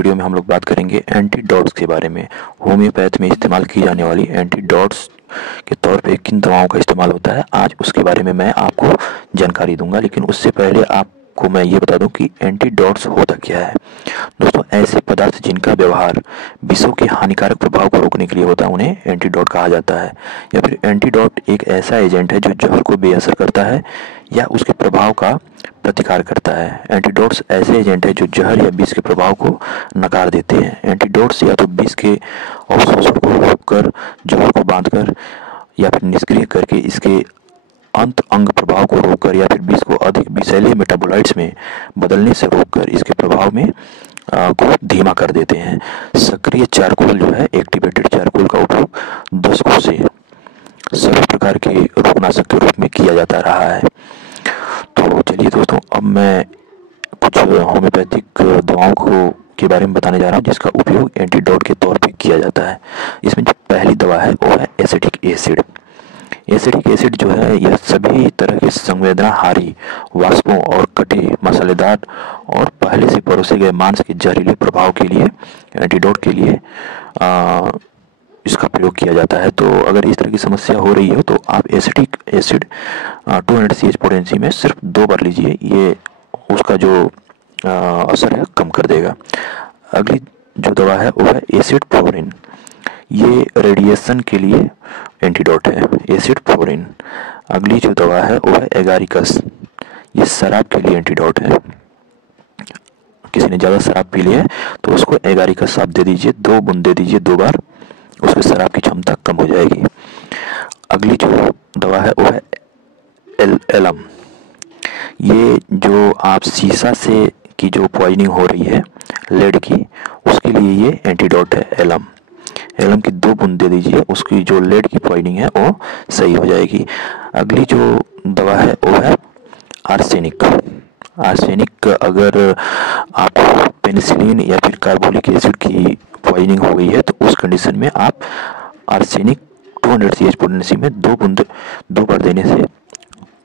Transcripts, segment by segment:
Video में हम लोग बात करेंगे एंटीडोट्स के बारे में। होम्योपैथ में इस्तेमाल की जाने वाली एंटीडोट्स के तौर पे किन दवाओं का इस्तेमाल होता है, आज उसके बारे में मैं आपको जानकारी दूंगा। लेकिन उससे पहले आपको मैं ये बता दूं कि एंटीडोट्स होता क्या है। दोस्तों, ऐसे पदार्थ जिनका व्यवहार विषों के हानिकारक प्रभाव को रोकने के लिए होता है उन्हें एंटीडोट कहा जाता है। या फिर एंटीडोट एक ऐसा एजेंट है जो जहर को बेअसर करता है या उसके प्रभाव का प्रतिकार करता है। एंटीडोट्स ऐसे एजेंट हैं जो जहर या विष के प्रभाव को नकार देते हैं। एंटीडोट्स या तो विष के अवशोषण को रोककर, जहर को बांधकर या फिर निष्क्रिय करके इसके अंत अंग प्रभाव को रोककर, या फिर विष को अधिक विषैले मेटाबोलाइट्स में बदलने से रोककर इसके प्रभाव में को धीमा कर देते हैं। सक्रिय चारकोल जो है, एक्टिवेटेड चारकोल का उपयोग दशकों से सभी प्रकार के रोगनाशक के रूप में किया जाता रहा है। तो चलिए दोस्तों, अब मैं कुछ होम्योपैथिक दवाओं के बारे में बताने जा रहा हूँ जिसका उपयोग एंटीडोट के तौर पे किया जाता है। इसमें जो पहली दवा है वो है एसिटिक एसिड। एसिटिक एसिड जो है यह सभी तरह के संवेदनाहारी वाष्पों और कटे मसालेदार और पहले से परोसे गए मांस के जहरीले प्रभाव के लिए, एंटीडोट के लिए इसका प्रयोग किया जाता है। तो अगर इस तरह की समस्या हो रही हो तो आप एसिटिक एसिड 200 CH पोटेंसी में सिर्फ 2 बार लीजिए, ये उसका जो असर है कम कर देगा। अगली जो दवा है वो है एसिड फ्लोरिन। ये रेडिएशन के लिए एंटीडोट है, एसिड फ्लोरिन। अगली जो दवा है वो है एगारिकस। ये शराब के लिए एंटीडोट है। किसी ने ज़्यादा शराब पी ली है तो उसको एगारिकस आप दे दीजिए, 2 बूंद दे दीजिए 2 बार, उसमें शराब की क्षमता कम हो जाएगी। अगली जो दवा है वो है एलम। ये जो आप शीशा से की जो पॉइजनिंग हो रही है लेड की, उसके लिए ये एंटीडोट है एलम। एलम की 2 बूंद दे दीजिए, उसकी जो लेड की पॉइजनिंग है वो सही हो जाएगी। अगली जो दवा है वो है आर्सेनिक। आर्सेनिक, अगर आपको पेनिसिलिन या फिर कार्बोलिक एसिड की पॉइजनिंग हो गई है तो उस कंडीशन में आप आर्सेनिक 200 CH पोटेंसी में 2 बूंद 2 बार देने से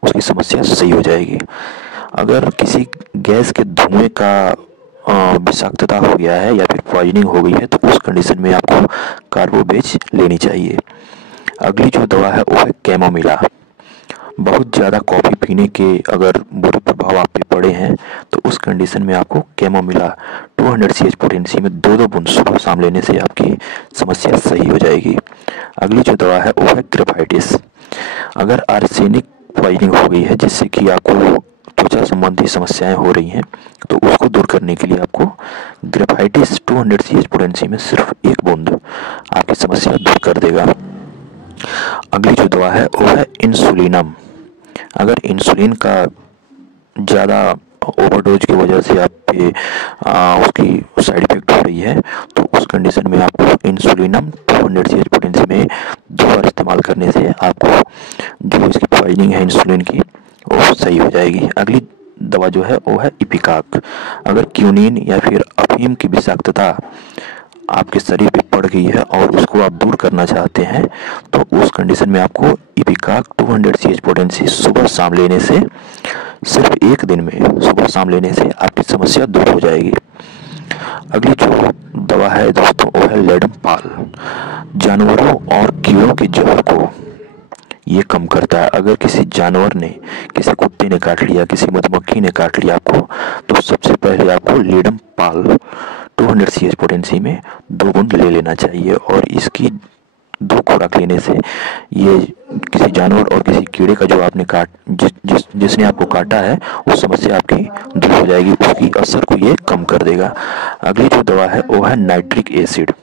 उसकी समस्या सही हो जाएगी। अगर किसी गैस के धुएं का विषाक्तता हो गया है या फिर पॉइजनिंग हो गई है तो उस कंडीशन में आपको कार्बोवेज लेनी चाहिए। अगली जो दवा है वो है कैमोमिला। बहुत ज़्यादा कॉफ़ी पीने के अगर बुरे प्रभाव आप पे पड़े हैं तो उस कंडीशन में आपको कैमोमिला 200 CH पोटेंसी में 2-2 बूंद सुबह शाम लेने से आपकी समस्या सही हो जाएगी। अगली जो दवा है वो है ग्रेफाइटिस। अगर आर्सेनिक पॉइजनिंग हो गई है जिससे कि आपको त्वचा संबंधी समस्याएं हो रही हैं तो उसको दूर करने के लिए आपको ग्रेफाइटिस 200 CH पोटेंसी में सिर्फ 1 बूंद आपकी समस्या दूर कर देगा। अगली जो दवा है वो है इंसुलिनम। अगर इंसुलिन का ज़्यादा ओवरडोज की वजह से आप पे उसकी साइड इफेक्ट हो रही है तो उस कंडीशन में आपको इंसुलिनम 200 CH पोटेंसी में 2 बार इस्तेमाल करने से आपको जो इसकी पॉइजनिंग है इंसुलिन की वो सही हो जाएगी। अगली दवा जो है वो है इपिकाक। अगर क्यूनिन या फिर अफीम की विषाक्तता आपके शरीर पे पड़ गई है और उसको आप दूर करना चाहते हैं तो उस कंडीशन में आपको इपिकाक 200 CH पोटेंसी सुबह शाम लेने से, सिर्फ 1 दिन में सुबह शाम लेने से आपकी समस्या दूर हो जाएगी। अगली जो दवा है दोस्तों वो है लेडमपाल। जानवरों और कीड़ों के जहर को ये कम करता है। अगर किसी जानवर ने, किसी कुत्ते ने काट लिया, किसी मधुमक्खी ने काट लिया आपको, तो सबसे पहले आपको लेडमपाल 200 CH पोटेंसी में 2 बूंद ले लेना चाहिए और इसकी 2 खुराक लेने से ये किसी जानवर और किसी कीड़े का जो आपने जिसने आपको काटा है वो समस्या आपकी दूर हो जाएगी, उसकी असर को ये कम कर देगा। अगली जो दवा है वो है नाइट्रिक एसिड।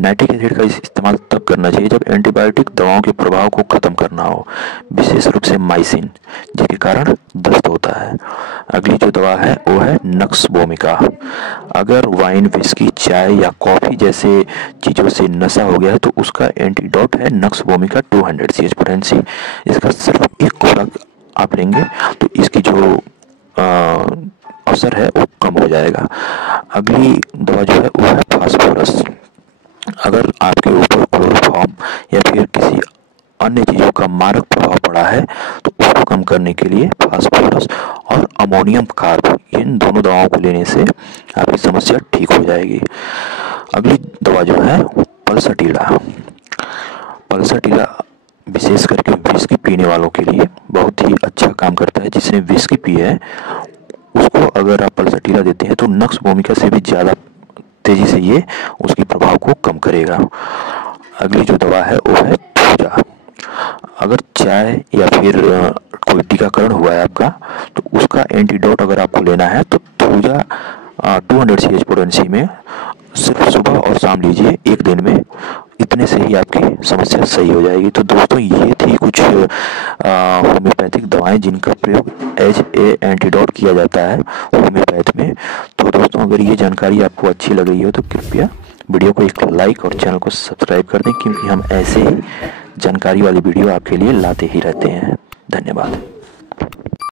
नाइट्रिक एसिड का इस्तेमाल तब करना चाहिए जब एंटीबायोटिक दवाओं के प्रभाव को खत्म करना हो, विशेष रूप से माइसिन जिसके कारण दस्त होता है। अगली जो दवा है वो है नक्स वोमिका। अगर वाइन, विस्की, चाय या कॉफ़ी जैसे चीज़ों से नशा हो गया है तो उसका एंटीडोट है नक्स वोमिका 200 CH पोटेंसी। इसका सिर्फ 1 खुराक आप लेंगे तो इसकी जो असर है वो कम हो जाएगा। अगली दवा जो है वो है फास्फोरस। अगर आपके ऊपर क्लोरोफॉर्म या फिर किसी अन्य चीज़ों का मारक प्रभाव पड़ा है तो उसको कम करने के लिए फास्फोरस और अमोनियम कार्ब, इन दोनों दवाओं को लेने से आपकी समस्या ठीक हो जाएगी। अगली दवा जो है पल्सटीला। पल्सटीला विशेष करके विस्की पीने वालों के लिए बहुत ही अच्छा काम करता है। जिसने विस्की पी है उसको अगर आप पल्सटीला देते हैं तो नक्स भूमिका से भी ज़्यादा तेज़ी से ये उसके प्रभाव को कम करेगा। अगली जो दवा है वो है थूजा। अगर चाय या फिर कोई टीकाकरण हुआ है आपका तो उसका एंटीडोट अगर आपको लेना है तो थूजा 200 CH पोटेंसी में सिर्फ सुबह और शाम लीजिए, एक दिन में। इतने से ही आपकी समस्या सही हो जाएगी। तो दोस्तों ये थी कुछ होम्योपैथिक दवाएं जिनका प्रयोग एज ए एंटीडोट किया जाता है होम्योपैथ में। तो दोस्तों अगर ये जानकारी आपको अच्छी लग रही हो तो कृपया वीडियो को एक लाइक और चैनल को सब्सक्राइब कर दें, क्योंकि हम ऐसे ही जानकारी वाली वीडियो आपके लिए लाते ही रहते हैं। धन्यवाद।